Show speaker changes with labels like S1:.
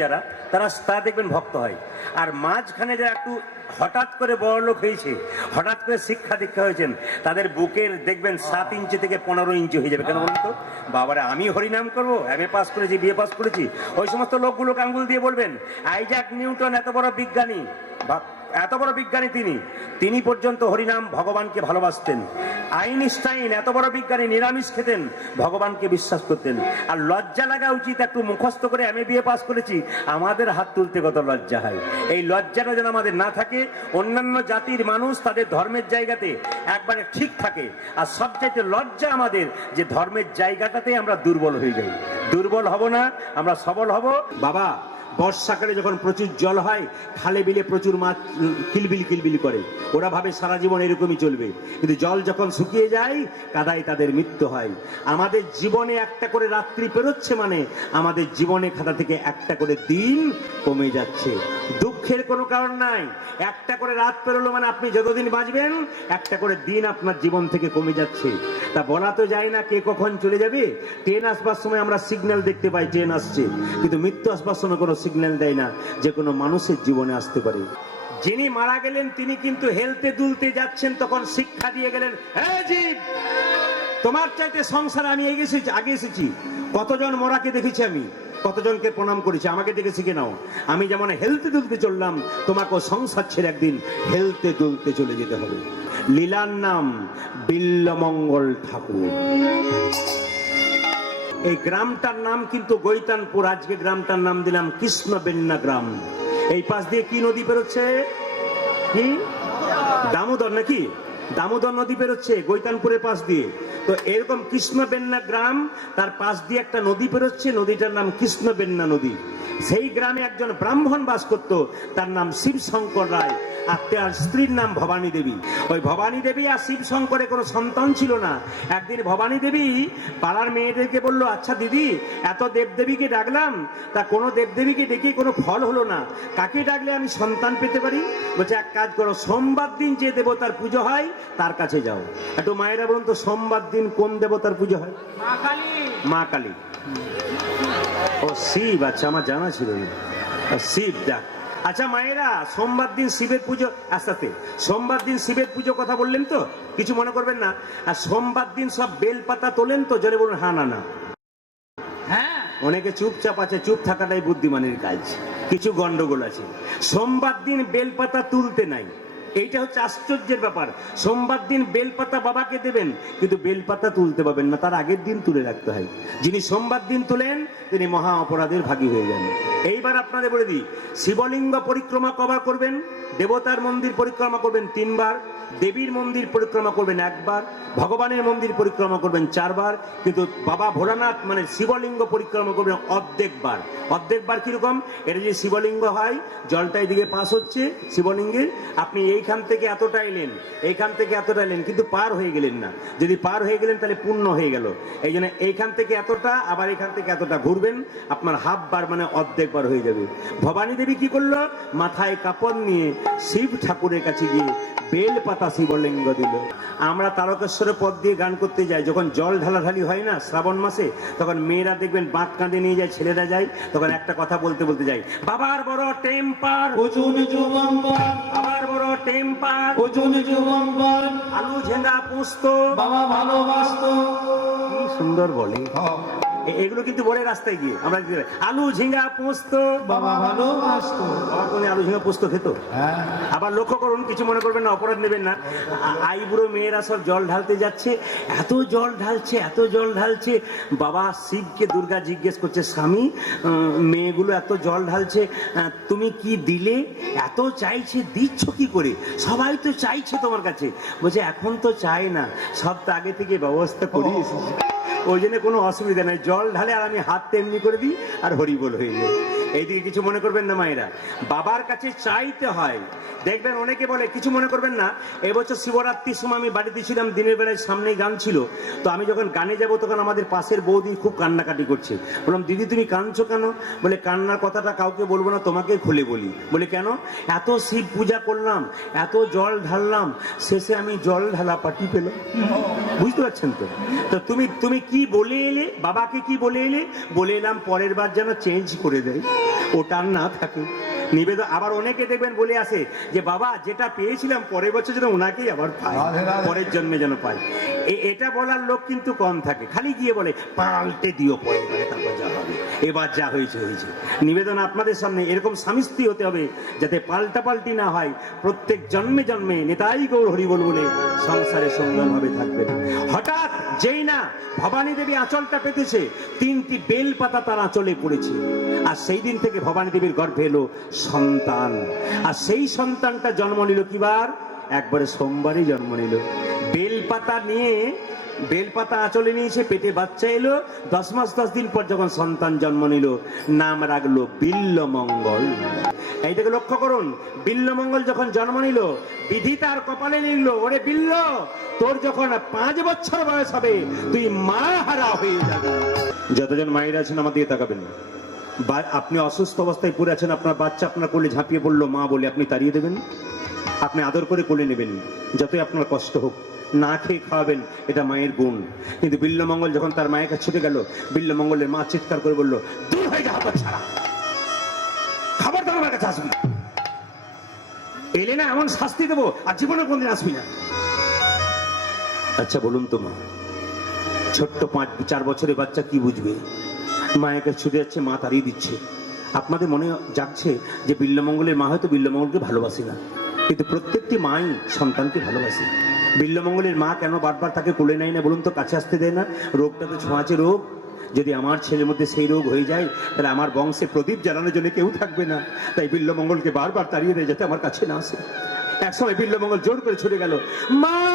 S1: যারা, তারা তা দেখবেন ভক্ত হয়। আর মাঝখানে যারা একটু হঠাৎ করে বড় লোক হয়েছে, হঠাৎ করে শিক্ষা দীক্ষা হয়েছেন, তাদের বুকের দেখবেন সাত ইঞ্চি থেকে পনেরো ইঞ্চি হয়ে যাবে। কেন বলুন তো? বাবারে, আমি হরিনাম করব? এম এ পাস করেছি বিএ পাস করেছি। ওই সমস্ত লোকগুলোকে আঙ্গুল দিয়ে বলবেন, আইজাক নিউটন এত বড় বিজ্ঞানী। এত বড় বিজ্ঞানী তিনি। তিনি পর্যন্ত হরিনাম ভগবানকে ভালোবাসতেন। আইনস্টাইন এত বড় বিজ্ঞানী নিরামিষ খেতেন, ভগবানকে বিশ্বাস করতেন। আর লজ্জা লাগা উচিত একটু মুখস্থ করে আমি বিয়ে পাস করেছি, আমাদের হাত তুলতে কত লজ্জা হয়। এই লজ্জাটা যেন আমাদের না থাকে, অন্যান্য জাতির মানুষ তাদের ধর্মের জায়গাতে একবারে ঠিক থাকে। আর সবচাইতে লজ্জা আমাদের যে ধর্মের জায়গাটাতে আমরা দুর্বল হয়ে যাই। দুর্বল হব না, আমরা সবল হব। বাবা বর্ষাকালে যখন প্রচুর জল হয়, খালে বিলে প্রচুর মাছ কিলবিলি কিলবিলি করে। ওরা ভাবে সারা জীবন এরকমই চলবে। কিন্তু জল যখন শুকিয়ে যায় কাদাই তাদের মৃত্যু হয়। আমাদের জীবনে একটা করে রাত্রি পেরোচ্ছে মানে আমাদের জীবনে খাতা থেকে একটা করে দিন কমে যাচ্ছে। দুঃখের কোনো কারণ নাই। একটা করে রাত পেরোলো মানে আপনি যতদিন বাঁচবেন একটা করে দিন আপনার জীবন থেকে কমে যাচ্ছে। তা বলা তো যায় না কে কখন চলে যাবে। ট্রেন আসবার সময় আমরা সিগন্যাল দেখতে পাই ট্রেন আসছে। কিন্তু মৃত্যু আসবার সময় কোনো সিগন্যাল দেয় না যে কোনো মানুষের জীবনে আসতে পারে। যিনি মারা গেলেন তিনি কিন্তু হেলতে দুলতে যাচ্ছেন তখন শিক্ষা দিয়ে গেলেন "এই জীব, তোমার চাইতে সংসার আমি এগিয়ে আগে এসেছি। কতজন মরাকে দেখেছি আমি? কতজনকে প্রণাম করেছি? আমাকে দেখে শিখে নাও। আমি যেমন হেলতে দুলতে চললাম, তোমাকেও সংসার ছেড়ে একদিন হেলতে দুলতে চলে যেতে হবে। লীলার নাম বিল্লমঙ্গল ঠাকুর। এই গ্রামটার নাম কিন্তু গৈতানপুর, আজকে গ্রামটার নাম দিলাম কৃষ্ণবেন্না গ্রাম। এই পাশ দিয়ে কি নদী বেরোচ্ছে কি দামোদর নাকি? দামোদর নদী বেরোচ্ছে গৈতানপুরের পাশ দিয়ে। তো এরকম কৃষ্ণবেন্না গ্রাম, তার পাশ দিয়ে একটা নদী বেরোচ্ছে, নদীটার নাম কৃষ্ণবেন্না নদী। সেই গ্রামে একজন ব্রাহ্মণ বাস করত, তার নাম শিবশঙ্কর রায়। আর তার স্ত্রীর নাম ভবানী দেবী। ওই ভবানী দেবী আর শিব শঙ্করের কোনো সন্তান ছিল না। একদিন ভবানী দেবী পাড়ার মেয়েদেরকে বলল আচ্ছা দিদি এত দেবদেবীকে ডাকলাম তা কোনো দেবদেবীকে ডেকে কোনো ফল হলো না। কাকে ডাকলে আমি সন্তান পেতে পারি? বলছে এক কাজ করো সোমবার দিন যে দেবতার পুজো হয় তার কাছে যাও। একটু মায়েরা বলুন তো সোমবার দিন কোন দেবতার পুজো হয়? মা কালী। ও শিব আচ্ছা আমার জানা ছিল না। শিব দেখ আচ্ছা মায়েরা সোমবার দিন শিবের পুজো আস্তে আস্তে সোমবার দিন শিবের পুজো কথা বললেন তো? কিছু মনে করবেন না? আর সোমবার দিন সব বেলপাতা তোলেন তো? জলে বলুন হ্যাঁ না না।
S2: হ্যাঁ।
S1: অনেকে চুপচাপ আছে চুপ থাকাটাই বুদ্ধিমানের কাজ। কিছু গন্ডগোল আছে। সোমবার দিন বেলপাতা তুলতে নাই। এইটা হচ্ছে আশ্চর্যের ব্যাপার। সোমবার দিন বেলপাতা বাবাকে দেবেন, কিন্তু বেলপাতা তুলতে পাবেন না, তার আগের দিন তুলে রাখতে হয়। যিনি সোমবার দিন তুলেন, তিনি মহা অপরাধের ভাগী হয়ে যান। এইবার আপনাদের বলে দিই, শিবলিঙ্গ পরিক্রমা কবার করবেন, দেবতার মন্দির পরিক্রমা করবেন তিনবার দেবীর মন্দির পরিক্রমা করবেন একবার, ভগবানের মন্দির পরিক্রমা করবেন চারবার, কিন্তু বাবা ভোলানাথ মানে শিবলিঙ্গ পরিক্রমা করবেন অর্ধেকবার। অর্ধেকবার কীরকম? এটা যে শিবলিঙ্গ হয়, জলটা এদিকে পাস হচ্ছে শিবলিঙ্গের, আপনি এইখান থেকে এতটা এলেন, এইখান থেকে এতটা এলেন, কিন্তু পার হয়ে গেলেন না। যদি পার হয়ে গেলেন, তাহলে পূর্ণ হয়ে গেল। এই জন্য এইখান থেকে এতটা, আবার এখান থেকে এতটা ঘুরবেন, আপনার হাফ বার মানে অর্ধেক বার হয়ে যাবে। ভবানী দেবী কি করল? মাথায় কাপড় নিয়ে শিব ঠাকুরের কাছে গিয়ে বেল পাতা শিবলিঙ্গ দিল। আমরা তারকেশ্বরের পথ দিয়ে গান করতে যাই যখন জল ঢালাঢালি হয় না শ্রাবণ মাসে তখন মেয়েরা দেখবেন বাঁক কাঁধে নিয়ে যায় ছেলেরা যায় তখন একটা কথা বলতে বলতে যাই বাবার বড় টেম্পার
S2: ওজন
S1: বাবার বড় টেম্পার
S2: ওজন
S1: আলু ঝেঙ্গা পুস্ত
S2: বাবা ভালোবাসতো।
S1: কি সুন্দর বলে। এ- এগুলো কিন্তু বলে রাস্তায় গিয়ে আমরা আলু ঝিঙ্গা পোস্ত।
S2: বাবা
S1: বাবা কোনে আলু ঝিঙ্গা পোস্ত খেত?
S2: হ্যাঁ।
S1: আবার লক্ষ্য করুন কিছু মনে করবেন না অপরাধ নেবেন না। আইবুড়ো মেয়েরা সব জল ঢালতে যাচ্ছে। এত জল ঢালছে এত জল ঢালছে। বাবা শিবকে দুর্গা জিজ্ঞেস করছে স্বামী মেয়েগুলো এত জল ঢালছে তুমি কি দিলে? এত চাইছে দিচ্ছ কি করে? সবাই তো চাইছে তোমার কাছে। বলছে এখন তো চাই না। সব তো আগে থেকে ব্যবস্থা করে এসেছি ওই জন্য কোনো অসুবিধা নেই। জল ঢালে আর আমি হাত তেমনি করে দিই আর হরিবোল হয়ে যায়। এইদিকে কিছু মনে করবেন না মায়েরা। বাবার কাছে চাইতে হয়। দেখবেন অনেকে বলে, কিছু মনে করবেন না, এবছর শিবরাত্রির সময় আমি বাড়িতে ছিলাম, দিনের বেলায় সামনেই গান ছিল। তো আমি যখন গানে যাব, তখন আমাদের পাশের বৌদি খুব কান্নাকাটি করছে। বললাম, দিদি, তুমি কাঁদছো কেন? বলে, কান্নার কথাটা কাউকে বলব না, তোমাকে খুলে বলি। বলে, কেন? এত শিব পূজা করলাম, এত জল ঢাললাম, শেষে আমি জল ঢালা পাটি পেলাম। বুঝতে পারছেন তো? তো তুমি তুমি কি বলে এলে? বাবাকে কি বলে এলে? বলে এলাম, পরের বার যেন চেঞ্জ করে দেয়। ওটা আর না থাকে নিবেদন আবার অনেকে দেখবেন বলে আসে যে বাবা যেটা পেয়েছিলাম পরের বছর যেন ওনাকেই আবার পাই। পরের জন্মে যেন পাই। এটা বলার লোক কিন্তু কম থাকে। খালি গিয়ে বলে পাল্টে দিও পরে তারপর যা এবার যা হয়েছে হয়েছে। নিবেদন আপনাদের সামনে, এরকম স্বামী স্ত্রী হতে হবে যাতে পাল্টা পাল্টি না হয়। প্রত্যেক জন্মে জন্মে নেতাই গৌর হরিবল বলে সংসারে সুন্দরভাবে থাকবেন। হঠাৎ যেই না ভবানী দেবী আঁচলটা পেতেছে, তিনটি বেল পাতা তার আঁচলে পড়েছে। আর সেই দিন থেকে ভবানী দেবীর গর্ভে এলো সন্তান। আর সেই সন্তানটা জন্ম নিল কিবার? একবারে সোমবারই জন্ম নিল। বেলপাতা নিয়ে বেলপাতা আঁচলে নিয়েছে পেটে বাচ্চা এলো। দশ মাস, দশ দিন পর যখন সন্তান জন্ম নিল, নাম রাখল বিল্লমঙ্গল। এইটাকে লক্ষ্য করুন, বিল্লমঙ্গল যখন জন্ম নিল, বিধি তার কপালে লিখল ওরে বিল্ল, তোর যখন পাঁচ বছর বয়স হবে, তুই মা হারা হয়ে যাবে। যতজন মায়ের আছেন আমার দিকে তাকাবেন আপনি অসুস্থ অবস্থায় পড়ে আছেন, আপনার বাচ্চা আপনার কোলে ঝাঁপিয়ে পড়ল, মা বলে আপনি তাড়িয়ে দেবেন। আপনি আদর করে কোলে নেবেন, যতই আপনার কষ্ট হোক। না খেয়ে খাওয়াবেন, এটা মায়ের গুণ। কিন্তু বিল্লমঙ্গল যখন তার মায়ের কাছে ছুটে গেল, বিল্লমঙ্গলের মা চিৎকার করে বলল, দূর হয়ে যা ছাড়া। খাবার কাছে, আসবি। এলে না এমন শাস্তি দেবো, আর কোনদিন আসবি না। আচ্ছা বলুন তো মা, ছোট্ট পাঁচ, চার বছরের বাচ্চা কি বুঝবে? মায়ের কাছে ছুটে যাচ্ছে, মা তাড়িয়ে দিচ্ছে। আপনাদের মনে যাচ্ছে যে বিল্লমঙ্গলের মা হয়তো বিল্লমঙ্গলকে ভালোবাসে না। কিন্তু প্রত্যেকটি মাই সন্তানকে ভালোবাসে। বিল্লমঙ্গলের মা কেন বারবার তাকে কোলে নেয় না বলুন তো, কাছে আসতে দেয় না? রোগটা তো ছোঁয়াচে রোগ। যদি আমার ছেলের মধ্যে সেই রোগ হয়ে যায়, তাহলে আমার বংশে প্রদীপ জ্বালানোর জন্য কেউ থাকবে না। তাই বিল্লমঙ্গলকে বারবার তাড়িয়ে দেয় যাতে আমার কাছে না আসে। একসময় বিল্লমঙ্গল জোর করে ছুটে গেল, মা